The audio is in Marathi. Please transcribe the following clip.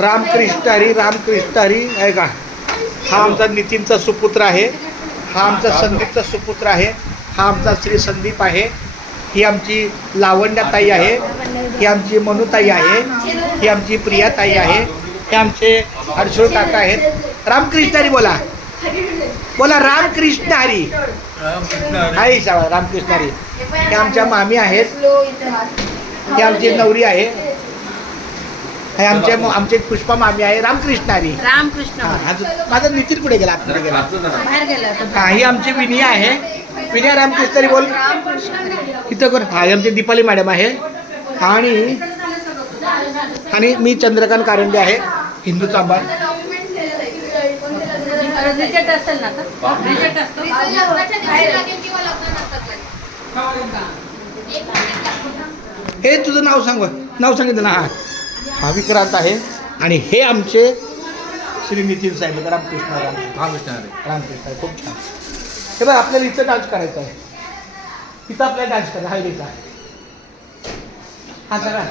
रामकृष्ण हरी रामकृष्ण हरी आहे का. हा आमचा नितीनचा सुपुत्र आहे, हा आमचा संदीपचा सुपुत्र आहे, हा आमचा श्री संदीप आहे, ही आमची लावण्याताई आहे, ही आमची मनुताई आहे, ही आमची प्रियाताई आहे, हे आमचे हर्षोळ काका आहेत. रामकृष्ण हरी बोला, बोला रामकृष्ण हरी. हरी शाबा रामकृष्ण हरी. हे आमच्या मामी आहेत, ही आमची नवरी आहे, हे आमचे पुष्पा मामी आहे. रामकृष्ण हरी रामकृष्ण. माझा नितीन कुठे गेला, आतमध्ये गेला. बाहेर गेला. हा ही आमची विनिया आहे, विनिया रामकृष्ण हरी बोल इथं कर. हा ही आमची दीपाली मॅडम आहे आणि मी चंद्रकांत कारंडे आहे, हिंदू चांभार. रिजेक्ट असेल ना का? रिजेक्ट असतो. हे तुझं नाव सांग, नाव सांगितलं ना. हा विक्रांत आहे आणि हे आमचे श्री नितीन साहेब. रामकृष्ण रामकृष्ण रामकृष्ण. खूप छान. हे बघ आपल्याला इथं डान्स करायचा आहे, इथं आपल्याला डान्स करायचा हळदीचा. हा सगळा